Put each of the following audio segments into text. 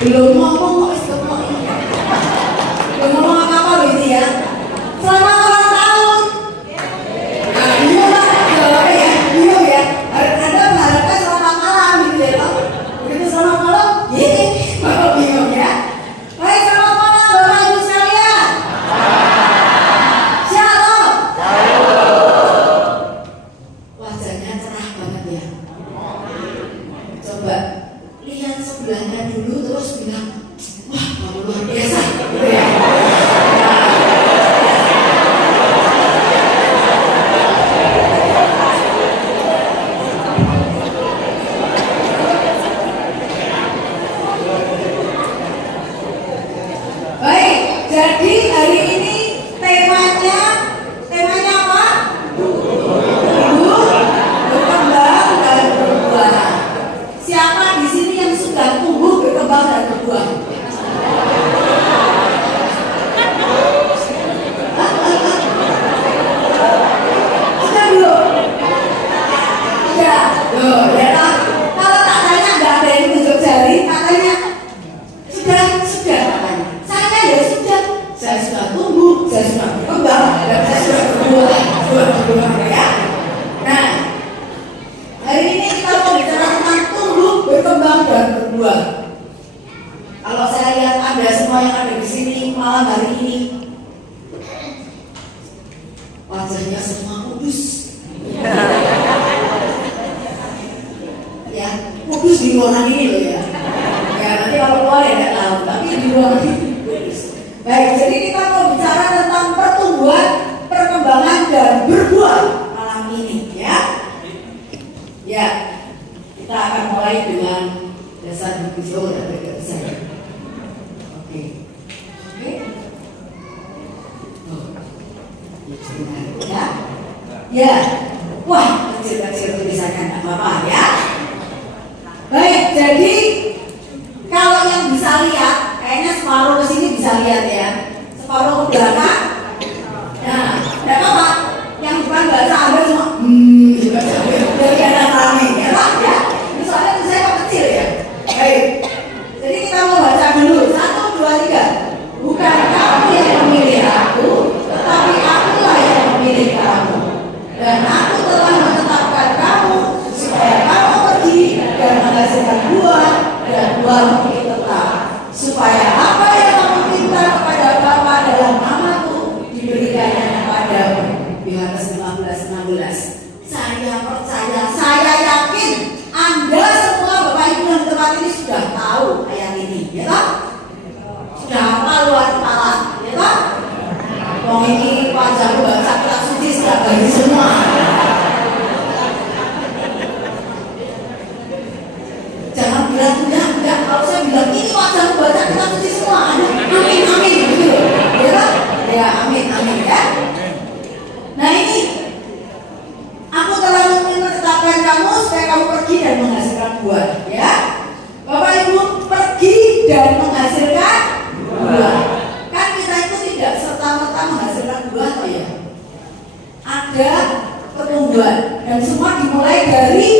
Belum ngomong kok wis kok. Belum ngomong apa-apa loh ini ya. Selamat ulang tahun. Nah, iya lah, ya, iya ya. Anda mengharapkan selamat malam gitu ya, Pak. Begitu selamat malam, gini, Bapak bingung ya. Baik, selamat malam Bapak Ibu sekalian. Shalom. Wajahnya cerah banget ya. Coba lihat sebelahnya dulu terus bilang, wah kamu luar biasa gitu ya. Baik, jadi hari ini temanya apa? Tumbuh, berkembang dan berbuah. Siapa di sini yang sudah tumbuh, berkembang dan berbuah? Sudah belum? Sudah. Loh, ya kan? Kalau tak tanya nggak ada yang tunjuk jari, katanya sudah katanya. Saya sudah tumbuh, saya sudah berkembang, dan saya sudah berbuah, ya. Nah, hari ini kita mau bicara tentang tumbuh, berkembang dan berbuah. Kalau saya lihat Anda semua yang ada di sini malam hari ini, wajahnya semua kudus. Ya, kudus di ruangan ini loh ya. Ya nanti kalau keluar ya nggak tahu, tapi di ruangan ini kudus. Baik, jadi kita mau bicara tentang pertumbuhan, perkembangan dan berbuah malam ini, ya. Ya, kita akan mulai dengan dasar berbicara dan berbicara. Oke. Ya, ya. Wah, kecil-kecil tulisannya nggak apa-apa ya. Baik, jadi kalau yang bisa lihat, kayaknya separuh ke sini bisa lihat ya, separuh ke belakang. Nah, tidak apa-apa. Yang depan baca Anda cuma dari kanan rame, ya Pak ya. Ini soalnya saya kok kecil ya. Baik. Jadi kita mau baca dulu. 1, 2, 3. Bukan kamu yang memilih aku, tetapi akulah yang memilih kamu. Dan aku telah menetapkan kamu supaya kamu pergi dan menghasilkan buah dan buahmu tetap. Supaya apa yang kamu minta kepada Bapa dalam namaku diberikannya kepadamu. Yohanes 15:16. Saya percaya, saya yakin Anda semua Bapak Ibu yang tempat ini sudah tahu ayat ini, ya toh? Sudah hafal luar kepala, ya toh? Wong ini wajahku baca kitab suci sudah bagi semua. Jangan bilang enggak. Kalau saya bilang ini wajahku baca kitab suci semua, amin gitu, ya toh? Ya amin ya. Nah ini, aku telah menetapkan kamu supaya kamu pergi dan menghasilkan buah, ya. Bapak Ibu pergi dan menghasilkan buah. Kan kita itu tidak serta-merta menghasilkan buah, toh ya. Ada pertumbuhan dan semua dimulai dari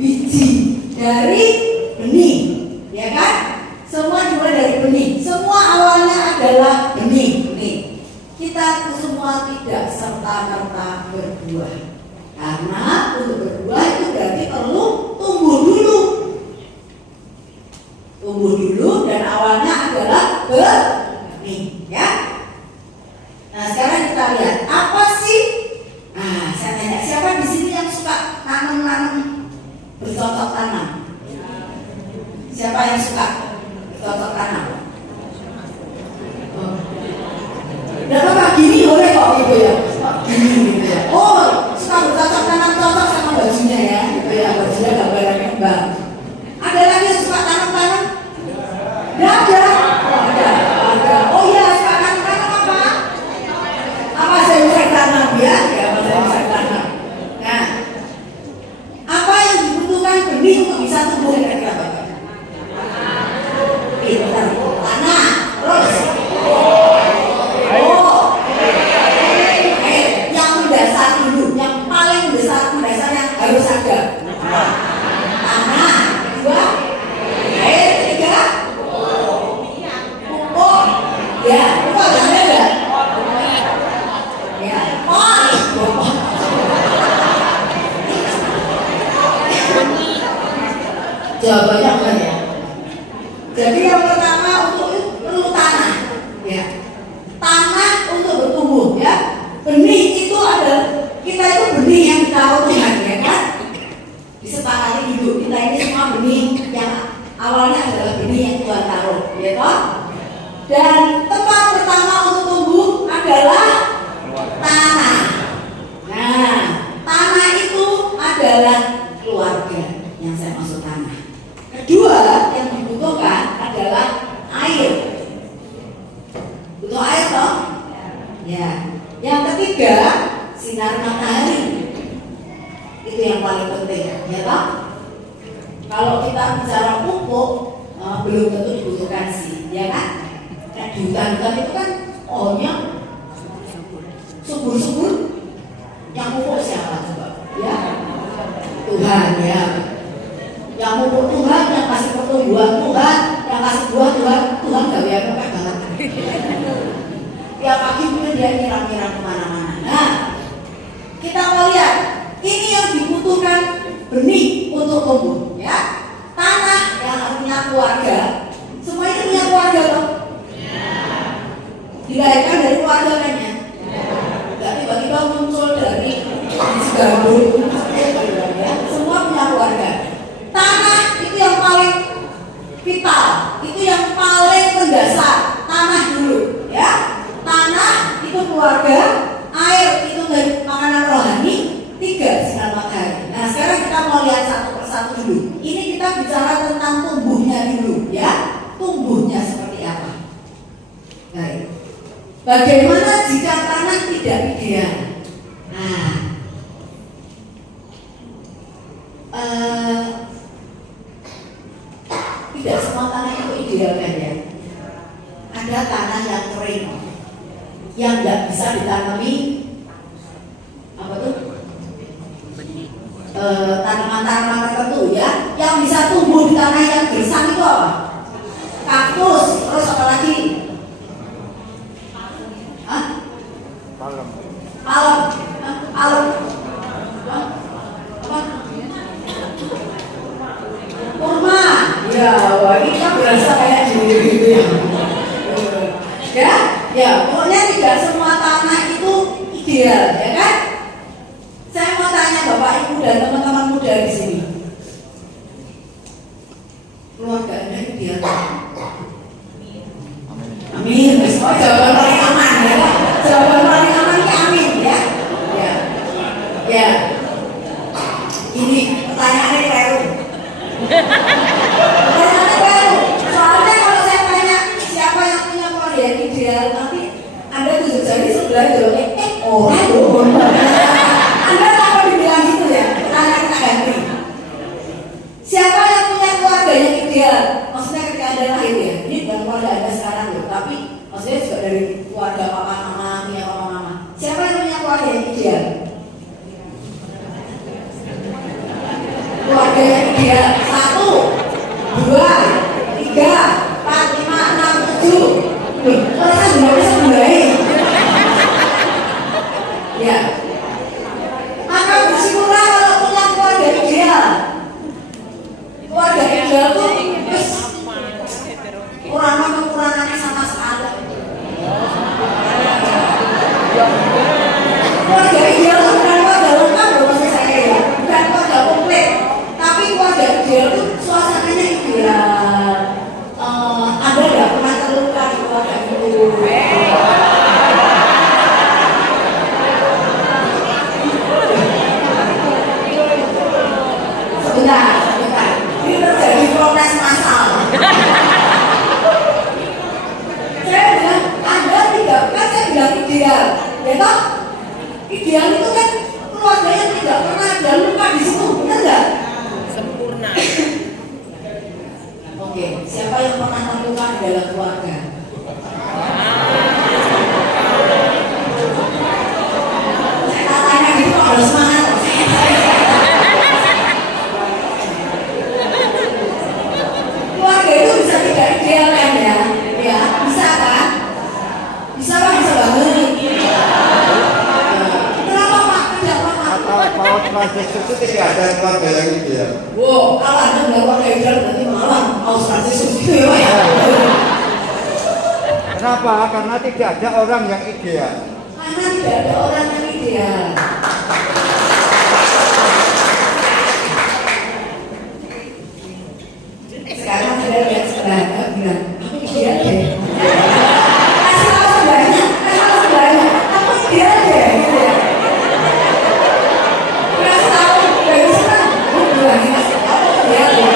biji, dari benih, ya kan? Semua dimulai dari benih. Semua awalnya adalah benih. Kita semua tidak serta-merta berbuah. Karena untuk berbuah itu berarti perlu tumbuh dulu. Tumbuh dulu dan awalnya adalah benih, ya. Nah, sekarang kita lihat apa sih? Nah, saya tanya, siapa di sini yang suka nanam bercocok tanam? Siapa yang suka bercocok tanam? Udah apa gini boleh kok gitu ya, gini gitu ya. Oh, suka bercocok tanam, cocok sama bajunya ya, gitu ya, bajunya gambaran kembang. Ada lagi yang suka tanam-tanam? Nggak ada. Oh, ada. Oh iya, suka tanam apa? Apa saya bisa tanam ya? Ya, apa saya bisa tanam. Nah, apa yang dibutuhkan benih untuk bisa tumbuh kira-kira Bapak? Pintar, tanah, terus. Yang mendasar dulu, yang paling mendasar yang harus ada tanah, 2, air, 3, Jawabannya enggak ya. Jadi yang pertama untuk itu perlu tanah, ya. Tanah untuk bertumbuh, ya. Benih itu adalah kita itu benih yang ditaruh Tuhan, ya kan? Disepakati hidup kita ini semua benih yang awalnya adalah benih yang Tuhan taruh, ya toh? Dan tempat pertama untuk tumbuh adalah tanah. Nah, tanah itu adalah keluarga yang saya maksud tanah. Kedua yang dibutuhkan adalah air. Butuh air toh? Ya. Yang ketiga sinar matahari. Itu yang paling penting, ya toh? Kalau kita bicara pupuk, belum tentu dibutuhkan sih, ya kan? Nah, di hutan-hutan itu kan pohonnya subur-subur. Yang pupuk siapa coba? Ya, Tuhan, ya. Yang pupuk Tuhan, yang kasih pertumbuhan Tuhan, yang kasih buah Tuhan, Tuhan gak biar banget. Tiap pagi mungkin dia nyiram-nyiram kemana-mana. Nah, kita mau lihat ini yang dibutuhkan benih untuk tumbuh, ya. Tanah yang punya keluarga, semua itu punya keluarga loh. Dilahirkan dari keluarga kan ya. Gak tiba-tiba muncul dari segabung, ya. Semua punya keluarga. Tanah itu yang paling vital, itu yang paling mendasar. Tanah dulu, ya. Tanah itu keluarga, air itu dari makanan rohani, tiga sinar matahari. Nah sekarang kita mau lihat satu persatu dulu. Ini kita bicara tentang tumbuhnya dulu, ya. Tumbuhnya seperti apa? Baik. Bagaimana jika tanah tidak ideal? Nah, tidak semua tanah itu ideal kan ya. Ada tanah yang kering, yang nggak bisa ditanami apa tuh? Tanaman-tanaman tertentu ya, yang bisa tumbuh di tanah yang gersang itu apa? Kaktus, terus apa lagi? Hah? Palem. Palem. Palem. Apa? Kurma. Ya, wah ini kan berasa kayak gitu ya. Ya, pokoknya tidak semua tanah itu ideal, ya kan? Saya mau tanya Bapak Ibu dan teman-teman muda di sini. Keluarga Anda ideal? Amin. Oh, jawaban paling aman ya. Jawaban paling aman ya amin ya. Ya. Ya. Ini pertanyaannya keliru. Pertanyaannya keliru. Soalnya kalau saya tanya siapa yang punya keluarga yang ideal, nanti Anda tunjuk jari sebelah jawabnya orang loh. Anda apa dibilang gitu ya? Tanya kita ganti. Siapa yang punya keluarga yang ideal? Maksudnya ketika Anda lahir ya. Ini bukan keluarga Anda sekarang loh, tapi maksudnya juga dari keluarga papa mama, punya papa mama. Siapa yang punya keluarga yang ideal? Keluarga yang ideal 1, 2, 3, 4, 5, 6, 7. Mereka sebenarnya sebenarnya. Ya. Maka bersyukurlah kalau punya keluarga ideal. Keluarga ideal tuh kekurangannya sama sekali. Keluarga ideal itu bukan keluarga lengkap loh maksud saya ya, bukan keluarga komplit. Tapi keluarga ideal itu suasananya ideal. Anda tidak pernah terluka di keluarga itu. Sebentar. Ini terjadi protes massal. Saya bilang, Anda tidak, kan saya bilang ideal, ya toh? Ideal itu kan keluarga yang tidak pernah ada luka di situ, benar nggak? Sempurna. Oke, siapa yang pernah terluka di dalam keluarga? Saya tanya gitu kok harus semangat. Keluarga itu bisa tidak ideal kan ya? Ya, bisa kan? Bisa lah, bisa banget. Kenapa Pak? Kenapa Pak? Kalau proses itu tidak ada keluarga yang ideal. Wow, Oh, kalau Anda bilang keluarga ideal berarti malah Paus Yesus gitu ya Pak ya. Kenapa? Karena tidak ada orang yang ideal. Karena tidak ada orang yang ideal. Sekarang ada lihat sebenarnya bilang, aku ideal deh. Kasih tahu sebelahnya, aku ideal deh. Gitu ya. Kasih tahu, dari senang, aku bilang kasih tahu, aku ideal deh.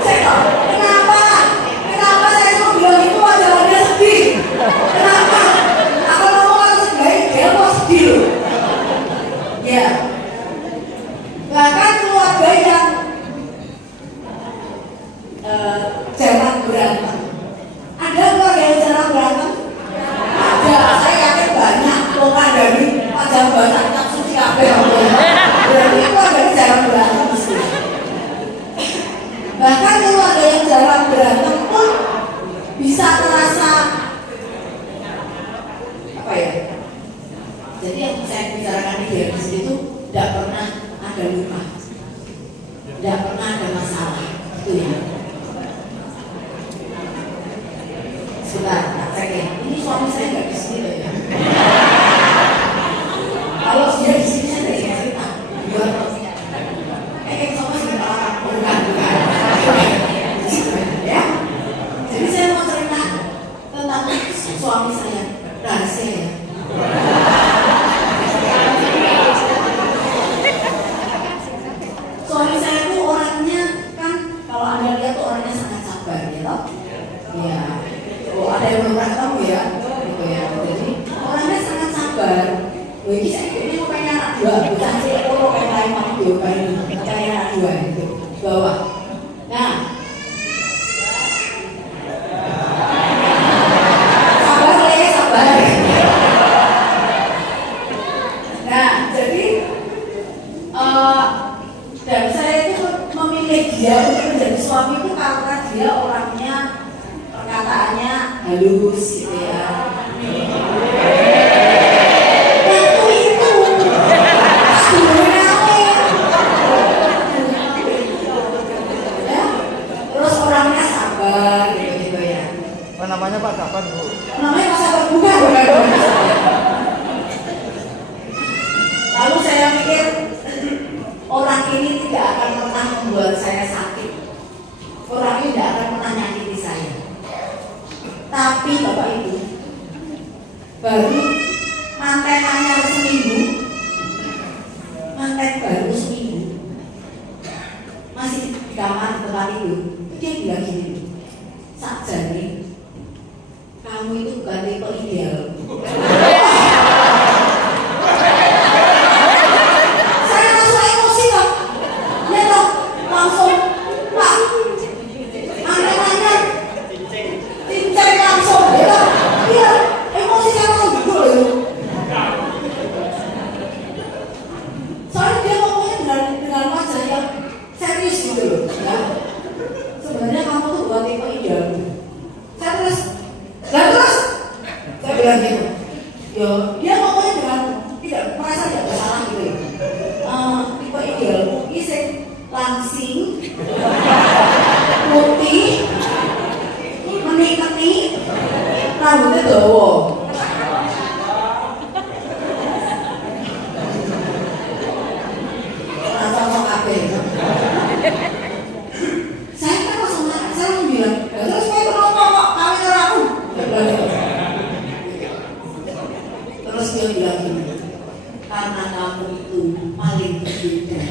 Saya kenapa saya cuma bilang itu aja dia sedih? Kenapa? Aku ngomong kan sebaik dia mau sedih loh. Ya. Bahkan keluarga yang jarang berantem. Ada keluarga yang jarang berantem? Ada. Saya yakin banyak. Bukan dari pajak banyak tak suci apa yang berarti keluarga yang jarang berantem mesti. Bahkan keluarga yang jarang berantem pun bisa terasa apa ya? Jadi yang saya bicarakan di sini itu tidak pernah ada luka, tidak pernah ada masalah, itu ya. Sebentar, tak cek ya. Ini suami saya nggak di sini loh ya. Kalau dia di sini saya tidak cerita. Buat sama sebentar bukan. Ya. Jadi saya mau cerita tentang suami saya, rahasia ya. Suami saya itu orangnya kan kalau Anda lihat tuh orangnya sangat sabar ya toh. Iya. Oh, ada yang belum pernah tahu ya. Gitu ya. Jadi orangnya sangat sabar. Oh, ini saya ini mau pengen anak dua, bukan sih kalau kayak lain mau dua kayak anak dua itu bawah. Nah, sabar. Nah, jadi dan saya itu memilih dia untuk menjadi suami itu karena dia orangnya perkataannya halus gitu ya. Waktu itu ya, terus orangnya sabar gitu ya. Apa namanya Pak Sabar Bu? Namanya Pak Sabar bukan. Lalu saya mikir orang ini tidak akan pernah membuat saya sakit. Orang ini tidak akan pernah nyakiti saya. Tapi Bapak Ibu, baru mantenannya seminggu, manten baru seminggu, masih di kamar tempat itu, dia bilang gini, sakjane, kamu itu bukan tipe ideal. Dia ngomongnya dengan tidak merasa tidak bersalah gitu ya. Tipe idealku ini langsing, putih, menik-menik, rambutnya dawa. Rasa kabeh. Saya kan langsung marah, saya langsung bilang, terus saya kenapa kok kawin karo aku? Terus dia bilang gini, karena kamu itu paling berbeda.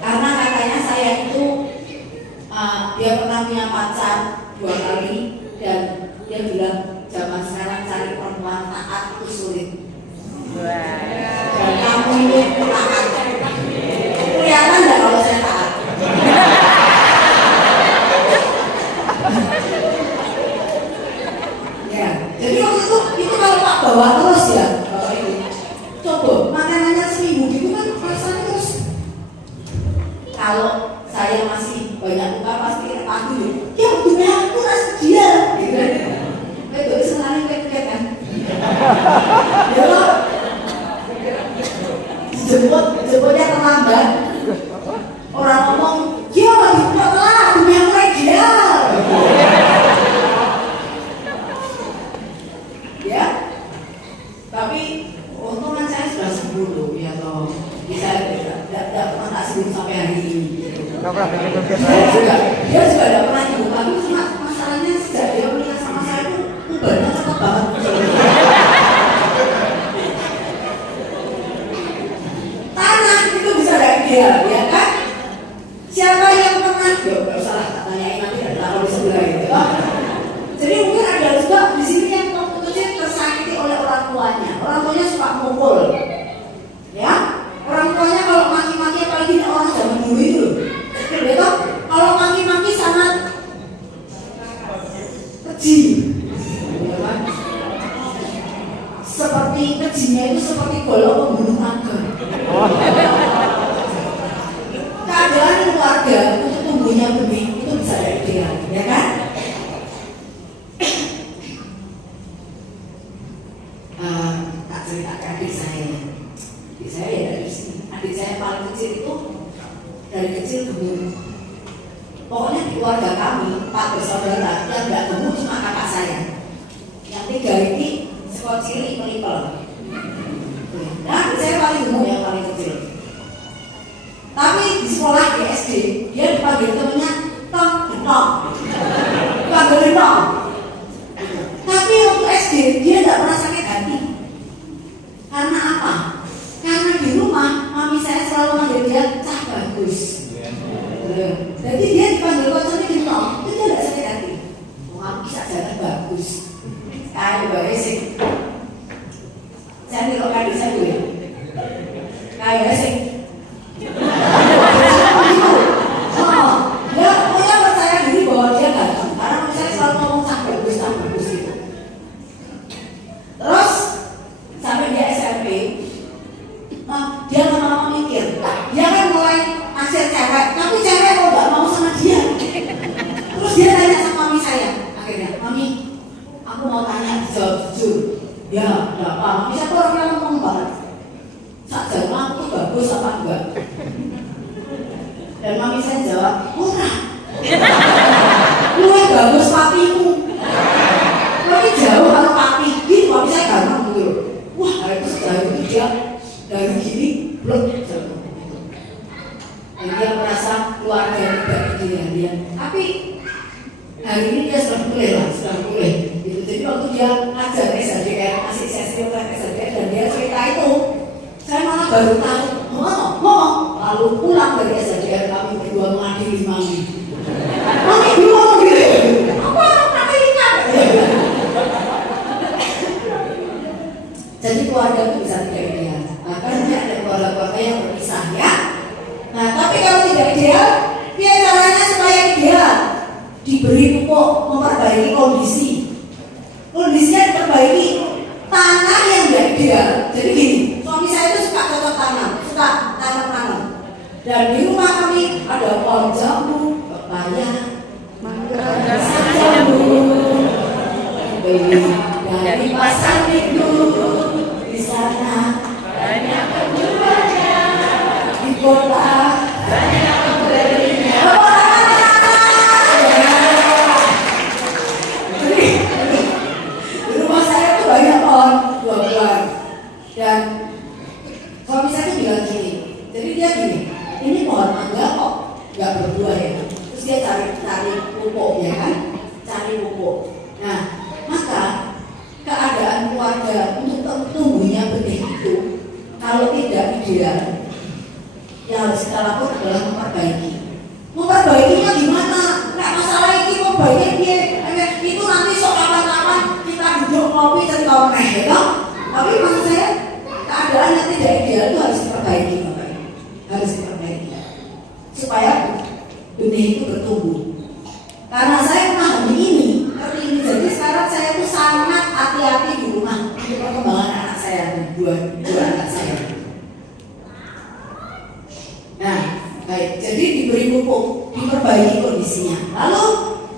Karena katanya saya itu dia pernah punya pacar 2 kali dan dia bilang zaman sekarang cari perempuan taat itu sulit. Dan kamu ini taat. Kelihatan nggak kalau saya taat? Ya, jadi waktu itu kalau Pak bawa terus ya, Bapak Ibu. Coba makanannya seminggu gitu kan rasanya terus. Kalau saya masih banyak luka pasti aku ya udah aku rasa dia. keji, ya kan? Seperti kejinya itu seperti golok pembunuh naga. Keadaan keluarga untuk tumbuhnya benih itu bisa dari dia, ya kan? Tak ceritakan adik saya ya dari sini. Adik saya paling kecil itu dari kecil gemuk. Pokoknya di keluarga kami 4 bersaudara yang nggak gemuk cuma kakak saya. Yang 3 ini sekolah cilik melipel. Nah, adik saya paling gemuk yang paling kecil. Tapi di sekolah di SD dia dipanggil temennya Tom Genong, dipanggil Genong. Tapi waktu SD dia tidak pernah sakit hati. Karena apa? Karena di rumah mami saya selalu manggil dia Cah Bagus. Jadi dia dipanggil kocoknya Genong, itu dia tidak sakit hati. Mami bisa jalan bagus. Kayak baik sih. Saya nilai kali saya dulu. Kayak sih. Dia punya percaya diri bahwa dia ganteng karena saya selalu ngomong Cah bagus itu. Terus sampai dia SMP, dia lama-lama mikir, dia kan mulai naksir cewek, tapi cewek kok gak mau sama dia. Terus dia tanya sama mami saya, akhirnya, mami, aku mau tanya jawab jujur. Ya, gak apa, mami saya tuh orangnya ngomong banget. Saat jawab aku tuh bagus apa enggak? Dan mami saya jawab, murah. Lu yang bagus papimu. Tapi jauh kalau papi, gitu mami saya gampang gitu. Wah, itu sejauh itu dia dari gini, blok jauh. Dan dia merasa keluarga tidak ideal. Tapi hari ini dia sudah pulih. Gitu. Jadi waktu dia ngajar SDR, kasih sesi SDR dan dia cerita itu, saya malah baru tahu. Lalu pulang dari SDR kami berdua mengadili mami. Mami dulu ngomong gitu. Apa ingat? Jadi keluarga itu bisa tidak ideal. Makanya ada keluarga-keluarga yang berpisah ya. Nah, tapi kalau tidak ideal, ya caranya supaya ideal. Diberi pupuk, memperbaiki kondisi. Kondisinya diperbaiki. Tanah yang tidak ideal. Jadi gini, suami saya itu suka cocok tanam, suka tanam-tanam. Dan di rumah kami ada pohon jambu, pepaya, mangga, jambu. Dari pasar itu di sana banyak penjualnya, di kota banyak pembelinya. Jadi di rumah saya tuh banyak pohon buah-buahan dan suami saya tuh bilang gini. Jadi dia gini, ini pohon mangga kok nggak berbuah ya. Terus dia cari pupuk ya kan, cari pupuk. Nah, maka keadaan keluarga untuk tumbuhnya benih itu kalau tidak ideal, yang harus kita lakukan adalah memperbaiki. Memperbaikinya gimana? Nggak masalah ini memperbaiki itu nanti sok kapan-kapan kita duduk ngopi dan kau ya. Tapi maksud saya keadaan yang tidak ideal itu harus diperbaiki, harus diperbaiki supaya benih itu bertumbuh. Karena saya memahami ini. Jadi sekarang saya itu sangat hati-hati di rumah untuk perkembangan anak saya, dua anak saya. Nah, baik. Jadi diberi pupuk, diperbaiki kondisinya. Lalu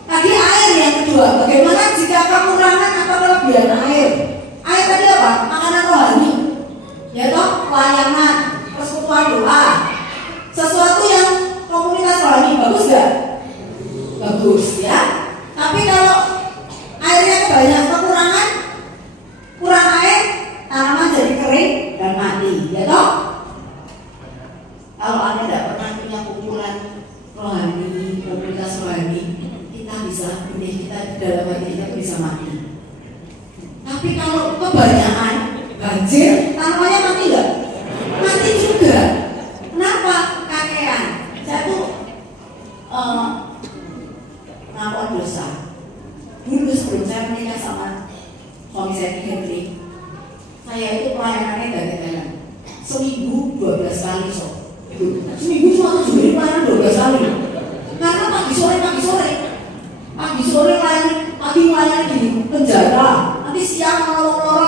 tadi air yang kedua, bagaimana jika kekurangan atau kelebihan air? Air tadi apa? Makanan rohani, yaitu pelayanan, persekutuan doa, sesuatu yang komunitas rohani. Bagus gak? Bagus ya. Tapi kalau airnya kebanyakan kekurangan, kurang air, tanaman jadi kering dan mati, ya toh? Kalau Anda tidak pernah punya kumpulan rohani, komunitas rohani, kita bisa, benih kita di dalam hati kita bisa mati. Tapi kalau kebanyakan banjir, tanamannya mati nggak? Mati juga. Kenapa? Kakean. Saya tuh ngakuan dosa. Dulu sebelum saya menikah sama suami saya Henry, saya itu pelayanannya dagang-dagang seminggu 12 kali seminggu cuma 7 hari pelayanan 12 kali karena pagi sore pelayanan, pagi rumahnya di penjara, nanti siang menolong orang